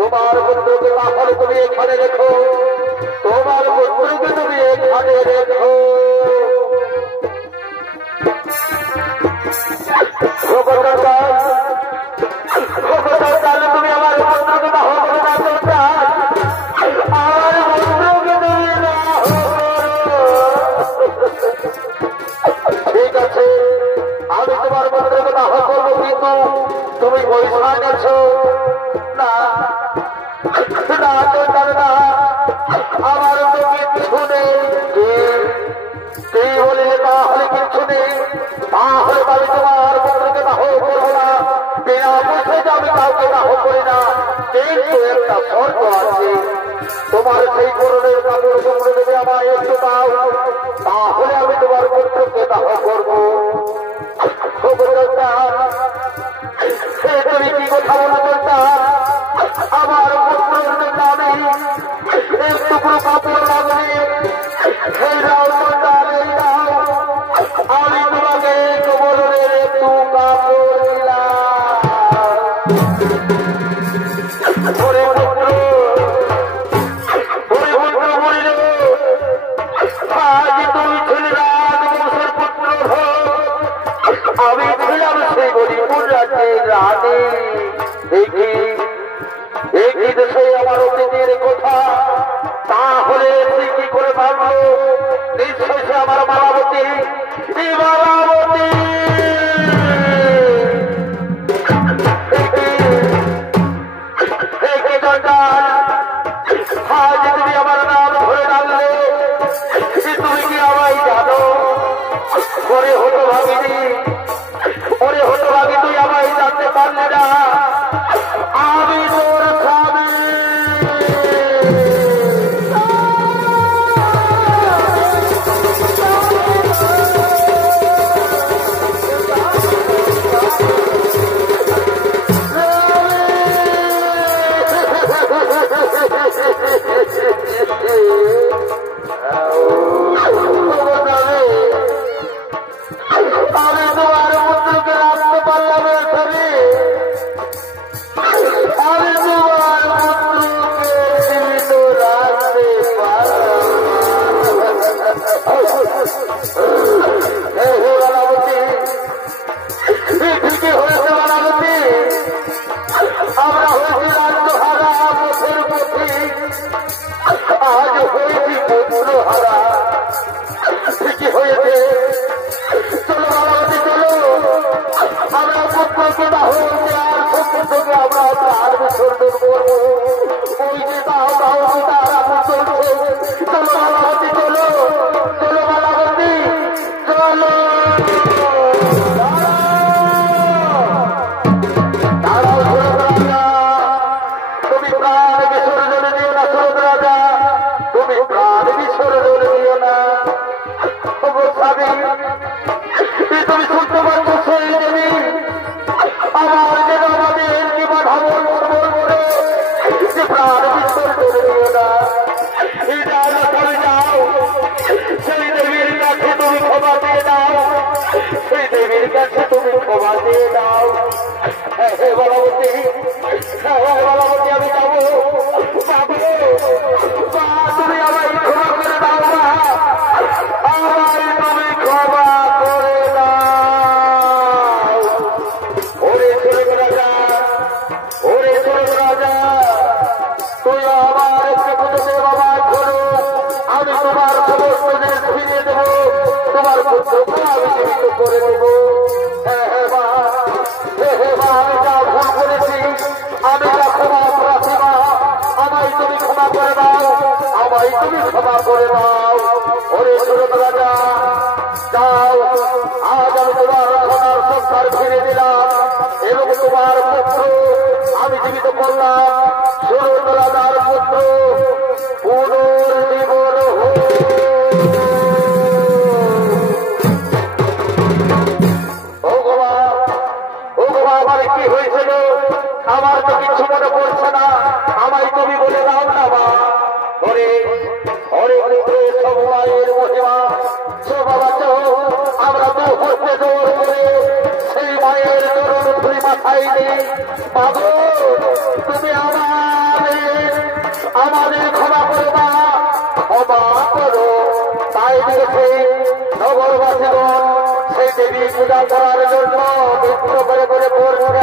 तुम्हार पुत्र के माफल तुम्हें खड़े रखो রেখো তুমি আমার পুত্রকে দাহ করে না আমার পুত্রকে তুমি দাহ ঠিক আছে আমি তোমার পুত্রকে দাহ করবো কিন্তু তুমি পয়সা গেছো না না না আমার তো কিচ্ছু নেই তুই বলে তাহলে কিচ্ছু নেই তাহলে আমি তোমার পুত্রকে দাহ করবো না বিনা পয়সায় আমি কাউকে দাহ করি না কিন্তু একটা শর্ত আছে তোমার সেই করণের কাপড় চোপড়ে দেবে আমায় একটু দাও তাহলে আমি তোমার পুত্রকে দাহ করবো তুমি কি কথা বলতে আমার পুত্রের জন্য আমি একটু কাপড় লাগবে আমি তোমাকে কবরের একটু কাপড় দিলাম আমি ছিলাম সেই গরিপুর রাজ্যের রানী দেখি দেশে আমার অতীতের কথা তাহলে তুই কি করে ভাবলো নিশ্চয় সে আমার মালাবতী মালাবতী আজ তুমি আমার নাম ধরে ডাকলে তুমি কি আমায় জানো ওরে হতো ভাবিনি ওরে হতো ভাবি তুই আমায় জানতে পারলে না আমি তোর স্বামী আমি তোমার পুত্রকে রাখতে পারলাম এখানে আমি তোমার পুত্রকে জীবিত রাখতে পারলাম ঠিকই হয়েছে বানাবতী আমরা হয়েছি রাজ্যহারা পথের পথে আজ হয়েছি পুত্র হারা ঠিকই হয়েছে চলো বানাবতী চলো আমরা পুত্রকে দাহ দেওয়ার পুত্রকে আমরা প্রাণ বিসর্জন করবো ওই যে দাহ দাহ তারা চলছে চলো বানাবতী চলো চলো বানাবতী চলো তুমি প্রাণ বিসর্জন দিও না সুরত রাজা তুমি প্রাণ বিসর্জন দিও না তুমি শুনতে পাচ্ছ সেই দেবী আমার যে আমাদের কি বাধাবো করে যে প্রাণ বিসর্জন দিও না চলে যাও সেই দেবীর কাছে তুমি ক্ষমা দিয়ে দাও সেই দেবীর কাছে তুমি ক্ষমা দিয়ে দাও হে বলবতী বলবতী আমি যাবো তুমি আমায় ক্ষমা করে দাও না আমায় তুমি ক্ষমা করে দাও ওরে ছোট রাজা ওরে ছোট রাজা তুই আমার একটু বুঝতে বাবা করো আমি তোমার সমস্ত দেশ ফিরিয়ে দেবো তোমার পুত্রকে আমি জীবিত করে দেবো আমি যা ভুল করেছি আমি যা ক্ষমা প্রার্থনা আমায় তুমি ক্ষমা করে দাও আমায় তুমি ক্ষমা করে দাও ওরে ছোট রাজা যাও আজ আমি তোমার রক্ষণার সংসার ফিরে দিলাম এবং তোমার পুত্র আমি জীবিত করলাম ছোট রাজার পুত্র পুনর্জীবন আমার কি হয়েছিল আমার তো কিছু মনে পড়ছে না আমায় তুমি বলে দাও না বা ধরে হরে পুত্র সব মায়ের মহিমা বাবা আমরা তো হতে জোর করে সেই মায়ের চরণ ধরে মাথায় নেই বাবু তুমি আমাদের ক্ষমা করো না ক্ষমা করো তাই এসে গেছে নগরবাসীগণ সেই দেবী পূজা করার জন্য বিঘ্ন করে করে পড়ছে